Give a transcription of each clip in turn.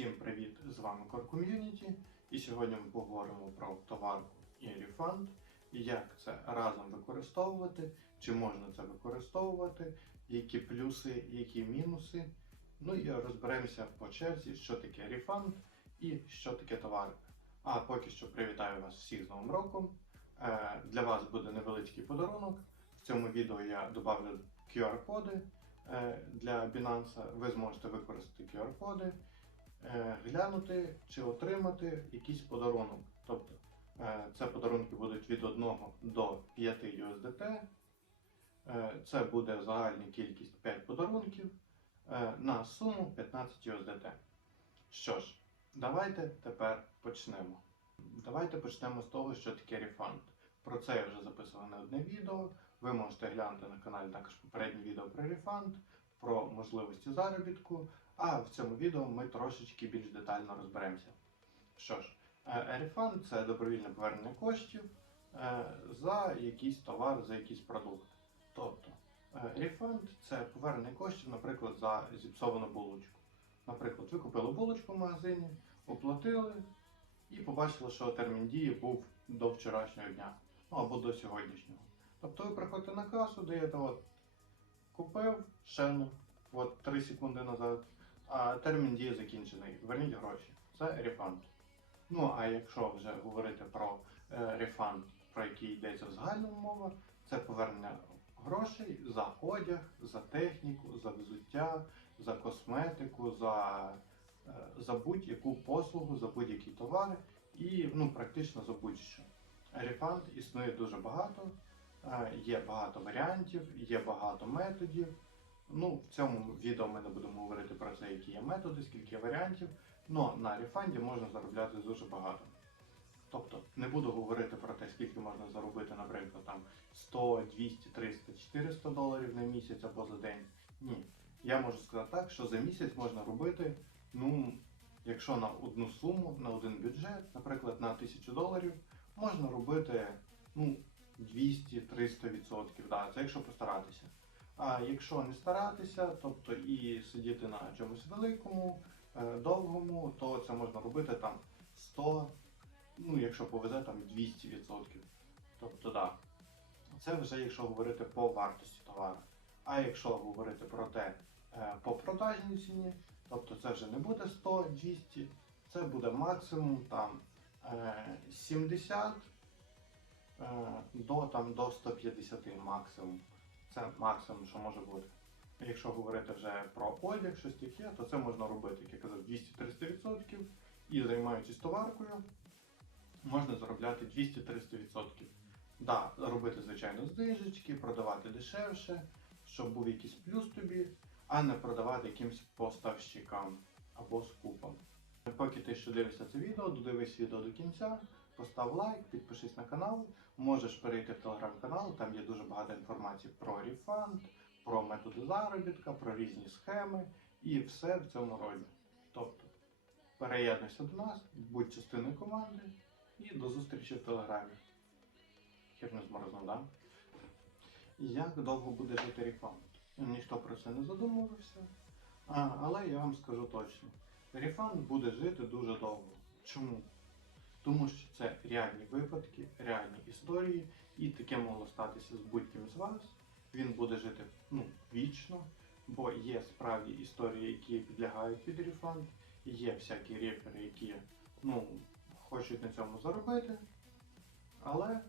Всім привіт! З вами Core Community. І сьогодні ми поговоримо про товарку і і як це разом використовувати, чи можна це використовувати, які плюси, які мінуси. Ну і розберемося по черзі, що таке рефанд і що таке товарка. А поки що привітаю вас всіх з Новим роком. Е, Для вас буде невеличкий подарунок. В цьому відео я додавлю QR-коди е, для Binance. Ви зможете використати QR-коди, глянути чи отримати якийсь подарунок. Тобто е, це подарунки будуть від 1 до 5 USDT. Е, Це буде загальна кількість 5 подарунків е, на суму 15 USDT. Що ж, давайте тепер почнемо. Давайте почнемо з того, що таке рефанд. Про це я вже записував не одне відео. Ви можете глянути на каналі також попереднє відео про рефанд, про можливості заробітку. А в цьому відео ми трошечки більш детально розберемося. Що ж, е, це добровільне повернення коштів е, за якийсь товар, за якийсь продукт. Тобто, е, рефанд це повернення коштів, наприклад, за зіпсовану булочку. Наприклад, ви купили булочку в магазині, оплатили і побачили, що термін дії був до вчорашнього дня, ну або до сьогоднішнього. Тобто ви приходите на касу, даєте от купив шену, от 3 секунди назад, термін дії закінчений. Верніть гроші. Це рефанд. Ну а якщо вже говорити про е, рефанд, про який йдеться в загальному мова, це повернення грошей за одяг, за техніку, за взуття, за косметику, за, е, за будь-яку послугу, за будь-які товари і ну, практично за будь-що. Рефанд існує дуже багато, е, є багато варіантів, є багато методів. Ну, в цьому відео ми не будемо говорити про це, які є методи, скільки є варіантів, але на рефанді можна заробляти дуже багато. Тобто не буду говорити про те, скільки можна заробити, наприклад, там 100, 200, 300, 400 доларів на місяць або за день. Ні. Я можу сказати так, що за місяць можна робити, ну, якщо на одну суму, на один бюджет, наприклад, на 1000 доларів, можна робити ну, 200-300%. Да, це якщо постаратися. А якщо не старатися, тобто і сидіти на чомусь великому, е, довгому, то це можна робити там 100, ну якщо повезе там 200%. Тобто да. Це вже якщо говорити по вартості товару. А якщо говорити про те е, по продажній ціні, тобто це вже не буде 100-200, це буде максимум там е, 70 е, до, там, до 150 максимум. Це максимум, що може бути. Якщо говорити вже про одяг, щось таке, то це можна робити, як я казав, 200-300% і займаючись товаркою, можна заробляти 200-300%. Да, робити, звичайно, знижечки, продавати дешевше, щоб був якийсь плюс тобі, а не продавати якимсь поставщикам або скупам. Поки ти що дивишся це відео, додивись відео до кінця, постав лайк, підпишись на канал, можеш перейти в телеграм-канал, там є дуже багато інформації про рефанд, про методи заробітка, про різні схеми і все в цьому роді. Тобто, переєднуйся до нас, будь частиною команди і до зустрічі в телеграмі. Херню зморознув, да? Як довго буде жити рефанд? Ніхто про це не задумувався. А, але я вам скажу точно. Рефанд буде жити дуже довго. Чому? Тому що це реальні випадки, реальні історії, і таке могло статися з будь-ким з вас. Він буде жити ну, вічно, бо є справді історії, які підлягають під рефанд, є всякі рефери, які ну, хочуть на цьому заробити. Але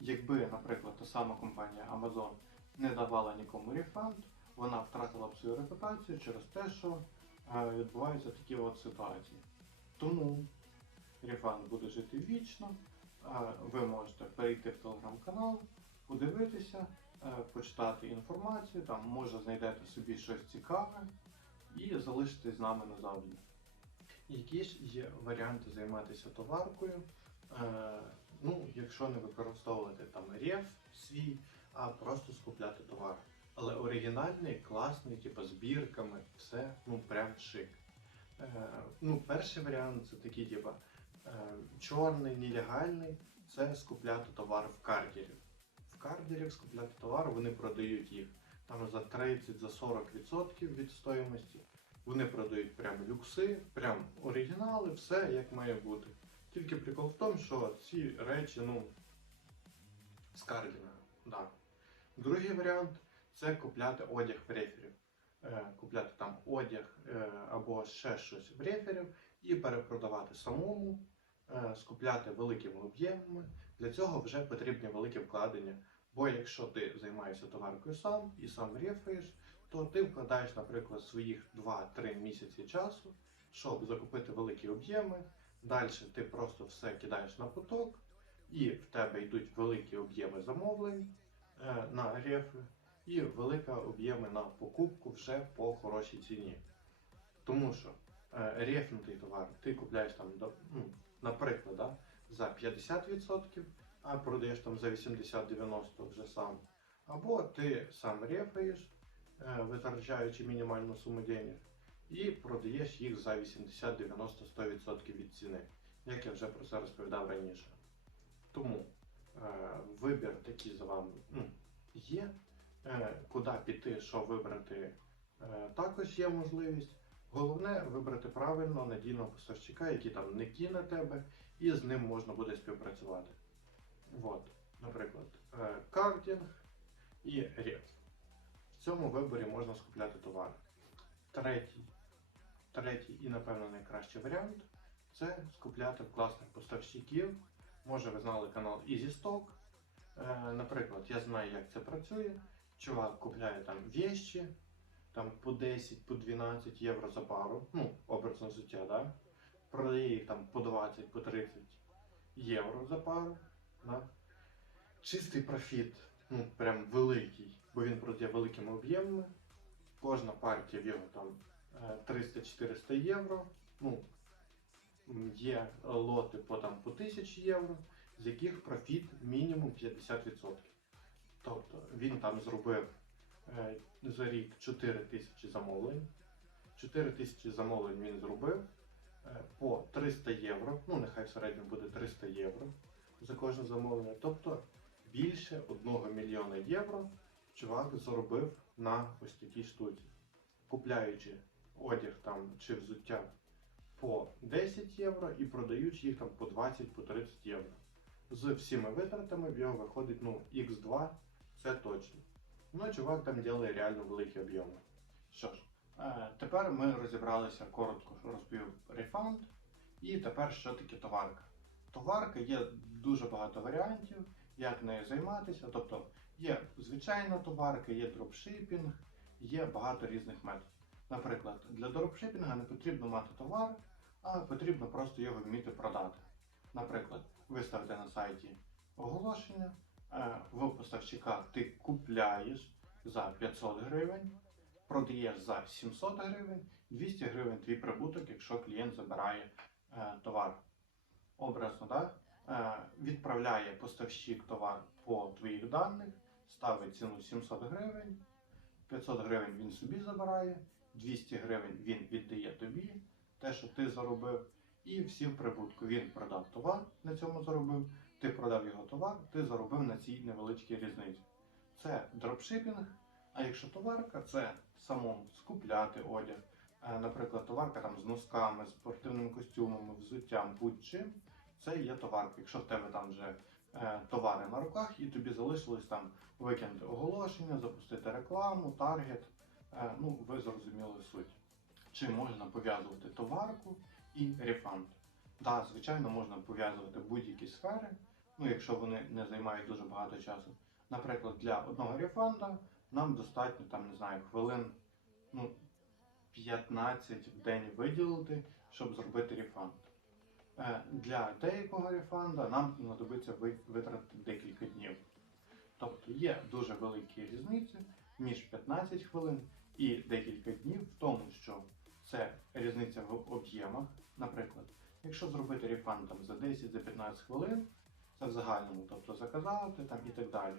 якби, наприклад, та сама компанія Amazon не давала нікому рефанд, вона втратила б свою репутацію через те, що е, відбуваються такі от ситуації. Тому рефанд буде жити вічно. Е, Ви можете перейти в телеграм-канал, подивитися, е, почитати інформацію, там може знайдете собі щось цікаве і залишитись з нами назавжди. Які ж є варіанти займатися товаркою? Е, ну, якщо не використовувати там реф свій, а просто скупляти товар. Але оригінальний, класний, типу збірками, все ну прям шик. Ну, перший варіант це такий, е, чорний, нелегальний, це скупляти товар в кардірів. В кардірів скупляти товар, вони продають їх там за 30-40% за від стоїмості. Вони продають прям люкси, прям оригінали, все як має бути. Тільки прикол в тому, що ці речі, ну, з кардіна. Да. Другий варіант це купляти одяг в реферів. Е, купляти там одяг е, або ще щось в реферів і перепродавати самому, е, скупляти великими об'ємами. Для цього вже потрібні великі вкладення. Бо якщо ти займаєшся товаркою сам і сам рефаєш, то ти вкладаєш, наприклад, своїх 2-3 місяці часу, щоб закупити великі об'єми. Далі ти просто все кидаєш на поток, і в тебе йдуть великі об'єми замовлень е, на рефи, і велика об'єми на покупку вже по хорошій ціні. Тому що е, рефнутий товар ти купляєш там, до- ну, наприклад, да, за 50%, а продаєш там за 80-90 вже сам. Або ти сам рефаєш, е, витрачаючи мінімальну суму денег, і продаєш їх за 80, 90, 100% від ціни, як я вже про це розповідав раніше. Тому е, вибір такий за вами ну, є. Е, куди піти, що вибрати, е, також є можливість. Головне вибрати правильно надійного поставщика, який там не кине тебе, і з ним можна буде співпрацювати. От, наприклад, е, картинг і реф. В цьому виборі можна скупляти товари. Третій, третій і, напевно, найкращий варіант це скупляти класних поставщиків. Може, ви знали канал EasyStock. Е, наприклад, я знаю, як це працює. Чувак купляє там вещи, там по 10, по 12 євро за пару, ну, образно взуття, да? продає їх там по 20, по 30 євро за пару. Да? Чистий профіт, ну, прям великий, бо він продає великими об'ємами. Кожна партія в його там е, 300-400 євро. Ну, є лоти по там по 1000 євро, з яких профіт мінімум 50%. Тобто він там зробив е, за рік 4 тисячі замовлень. 4 тисячі замовлень він зробив е, по 300 євро. Ну, нехай в середньому буде 300 євро за кожне замовлення. Тобто більше 1 мільйона євро чувак заробив на ось такій штуці, купляючи одяг там чи взуття по 10 євро і продаючи їх там по 20 по 30 євро. З всіма витратами в його виходить ну, X2 це точно. Ну, чувак там ділає реально великі об'єми. Що ж, е, тепер ми розібралися коротко, розповів рефанд. І тепер що таке товарка? Товарка є дуже багато варіантів, як нею займатися. Тобто є звичайна товарка, є дропшипінг, є багато різних методів. Наприклад, для дропшипінга не потрібно мати товар, а потрібно просто його вміти продати. Наприклад, ви ставите на сайті оголошення, в поставщика ти купляєш за 500 гривень, продаєш за 700 гривень, 200 гривень твій прибуток, якщо клієнт забирає е, товар. Образно, да? е, відправляє поставщик товар по твоїх даних, ставить ціну 700 гривень, 500 гривень він собі забирає, 200 гривень він віддає тобі, те, що ти заробив, і всі в прибутку. Він продав товар, на цьому заробив, ти продав його товар, ти заробив на цій невеличкій різниці. Це дропшипінг, а якщо товарка, це самому скупляти одяг. Е, Наприклад, товарка там з носками, спортивними костюмами, взуттям, будь-чим. Це є товарка. Якщо в тебе там вже е, товари на руках, і тобі залишилось там викинути оголошення, запустити рекламу, таргет. Е, ну, ви зрозуміли суть. Чи можна пов'язувати товарку і рефанд? Так, да, звичайно, можна пов'язувати будь-які сфери, ну, якщо вони не займають дуже багато часу. Наприклад, для одного рефанда нам достатньо там, не знаю, хвилин ну, 15 в день виділити, щоб зробити рефанд. Е, Для деякого рефанда нам знадобиться витратити декілька днів. Тобто є дуже великі різниці між 15 хвилин і декілька днів в тому, що це різниця в об'ємах. Наприклад, якщо зробити рефанд там за 10-15 хвилин, це в загальному, тобто заказати там і так далі.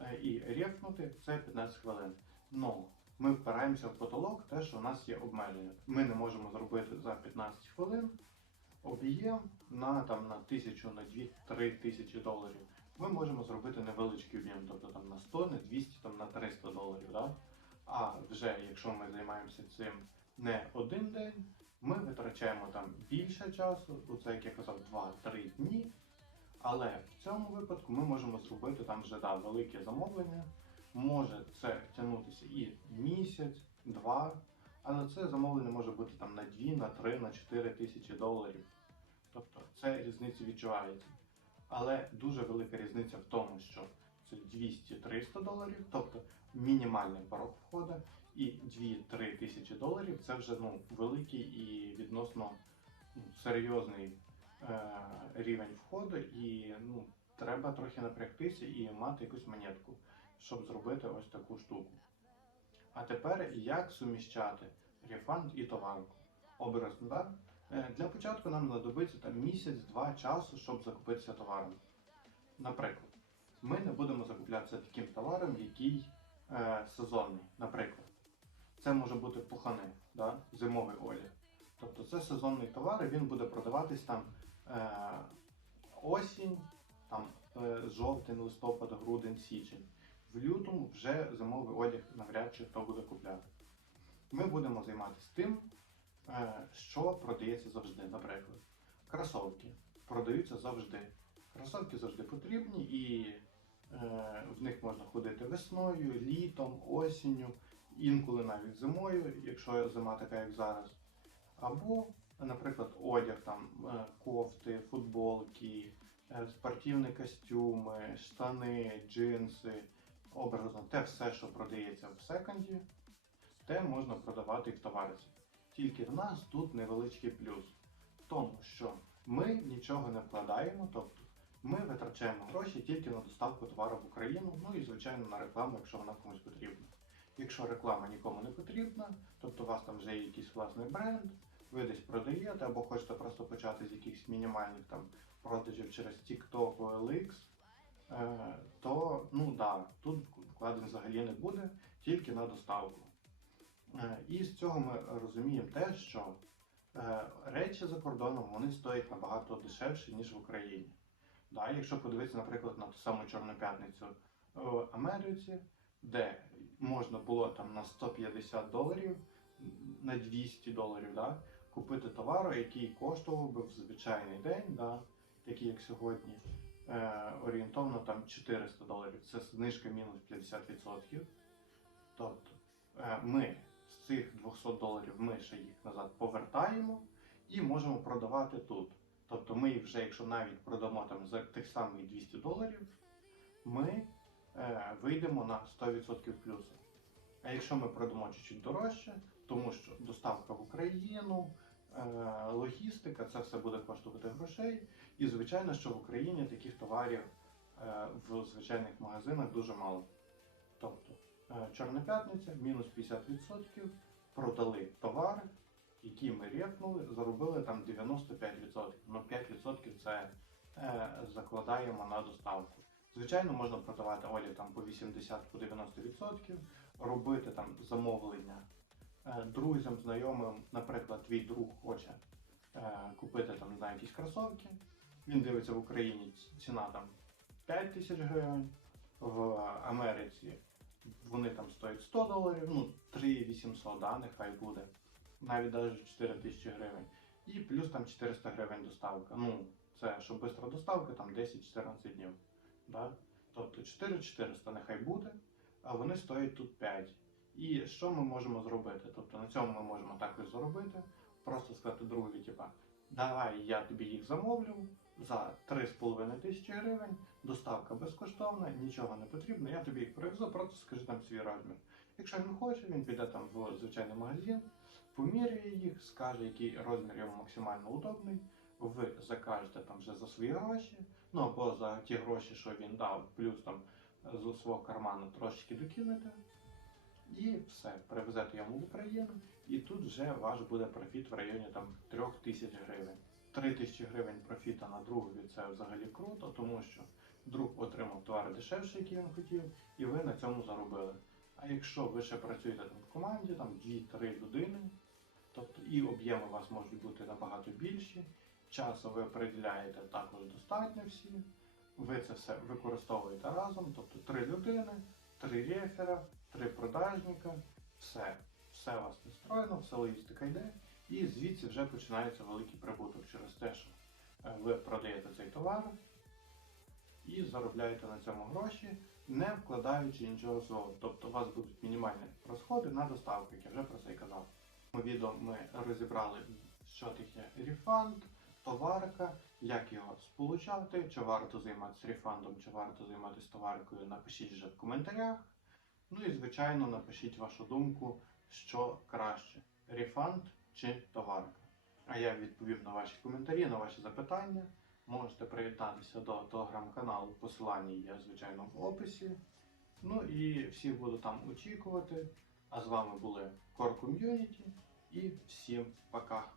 Е, І рефнути це 15 хвилин. Но ми впираємося в потолок, те, що у нас є обмеження. Ми не можемо зробити за 15 хвилин об'єм на там на тисячу, на 2-3 тисячі доларів. Ми можемо зробити невеличкий об'єм, тобто там на 100, на 200, там на 300 доларів. Да? А вже якщо ми займаємося цим не один день. Ми витрачаємо там більше часу, оце як я казав, 2-3 дні. Але в цьому випадку ми можемо зробити там вже да, велике замовлення. Може це тягнутися і місяць, два, але це замовлення може бути там на 2, на 3, на 4 тисячі доларів. Тобто це різниця відчувається. Але дуже велика різниця в тому, що це 200-300 доларів, тобто мінімальний порог входу, і 2-3 тисячі доларів це вже ну, великий і відносно ну, серйозний рівень входу, і ну, треба трохи напрягтися і мати якусь монетку, щоб зробити ось таку штуку. А тепер як суміщати рефанд і товарку? Образно, да? Е, Для початку нам знадобиться там місяць-два часу, щоб закупитися товаром. Наприклад, ми не будемо закуплятися таким товаром, який е, сезонний. Наприклад, це може бути пухани, да? зимовий одяг. Тобто це сезонний товар, і він буде продаватись там е, осінь, там е, жовтень, листопад, грудень, січень. В лютому вже зимовий одяг навряд чи хто буде купляти. Ми будемо займатися тим, е, що продається завжди. Наприклад, кросовки продаються завжди. Кросовки завжди потрібні і е, в них можна ходити весною, літом, осінню, інколи навіть зимою, якщо зима така, як зараз. Або, наприклад, одяг, там, е, кофти, футболки, е, спортивні костюми, штани, джинси, образно, те все, що продається в секонді, те можна продавати і в товариці. Тільки в нас тут невеличкий плюс в тому, що ми нічого не вкладаємо, тобто ми витрачаємо гроші тільки на доставку товару в Україну, ну і звичайно на рекламу, якщо вона комусь потрібна. Якщо реклама нікому не потрібна, тобто у вас там вже є якийсь власний бренд, ви десь продаєте або хочете просто почати з якихось мінімальних там продажів через TikTok, OLX, е, то ну да, тут вкладень взагалі не буде, тільки на доставку. Е, І з цього ми розуміємо те, що е, речі за кордоном вони стоять набагато дешевше, ніж в Україні. Да, якщо подивитися, наприклад, на ту саму Чорну п'ятницю в Америці, де можна було там на 150 доларів, на 200 доларів, да, купити товару, який коштував би в звичайний день, да, такий як сьогодні, е, орієнтовно там 400 доларів. Це знижка мінус 50%. Тобто е, ми з цих 200 доларів ми ще їх назад повертаємо і можемо продавати тут. Тобто ми вже, якщо навіть продамо там за тих самих 200 доларів, ми вийдемо на 100% плюсу. А якщо ми продамо чуть-чуть дорожче, тому що доставка в Україну, е, логістика, це все буде коштувати грошей. І звичайно, що в Україні таких товарів е, в звичайних магазинах дуже мало. Тобто, е, Чорна п'ятниця, мінус 50%, продали товари, які ми репнули, заробили там 95%. Ну 5% це е, закладаємо на доставку. Звичайно, можна продавати одяг там по 80-90%, робити там замовлення е, друзям, знайомим, наприклад, твій друг хоче е, купити там знаю, якісь кросовки. Він дивиться в Україні ціна там 5 тисяч гривень, в Америці вони там стоять 100 доларів, ну 3800, да, нехай буде. Навіть навіть 4 тисячі гривень. І плюс там 400 гривень доставка. Ну, це щоб швидка доставка, там 10-14 днів. Да? Тобто 4400 нехай буде, а вони стоять тут 5. І що ми можемо зробити? Тобто на цьому ми можемо також заробити, просто сказати другові, типа, давай я тобі їх замовлю за 3,5 тисячі гривень, доставка безкоштовна, нічого не потрібно, я тобі їх привезу, просто скажи там свій розмір. Якщо він хоче, він піде там в звичайний магазин, поміряє їх, скаже, який розмір йому максимально удобний. Ви закажете там вже за свої гроші, ну або за ті гроші, що він дав, плюс там з свого карману трошечки докинете. І все, привезете йому в Україну, і тут вже ваш буде профіт в районі там 3 тисяч гривень. 3 тисячі гривень профіта на другові це взагалі круто, тому що друг отримав товари дешевше, які він хотів, і ви на цьому заробили. А якщо ви ще працюєте там в команді, там 2-3 людини, тобто і об'єми у вас можуть бути набагато більші, часу ви приділяєте також достатньо всі, ви це все використовуєте разом, тобто три людини, три рефера, три продажника, все. все у вас настроєно, все логістика йде, і звідси вже починається великий прибуток через те, що е, ви продаєте цей товар і заробляєте на цьому гроші, не вкладаючи нічого свого. Тобто у вас будуть мінімальні розходи на доставку, як я вже про це і казав. У відео ми розібрали, що таке рефанд, товарка, як його сполучати, чи варто займатися рефандом, чи варто займатися товаркою, напишіть вже в коментарях. Ну і звичайно напишіть вашу думку, що краще рефанд чи товарка. А я відповім на ваші коментарі, на ваші запитання. Можете приєднатися до телеграм-каналу, посилання є, звичайно, в описі. Ну і всіх буду там очікувати. А з вами були Core Community і всім пока!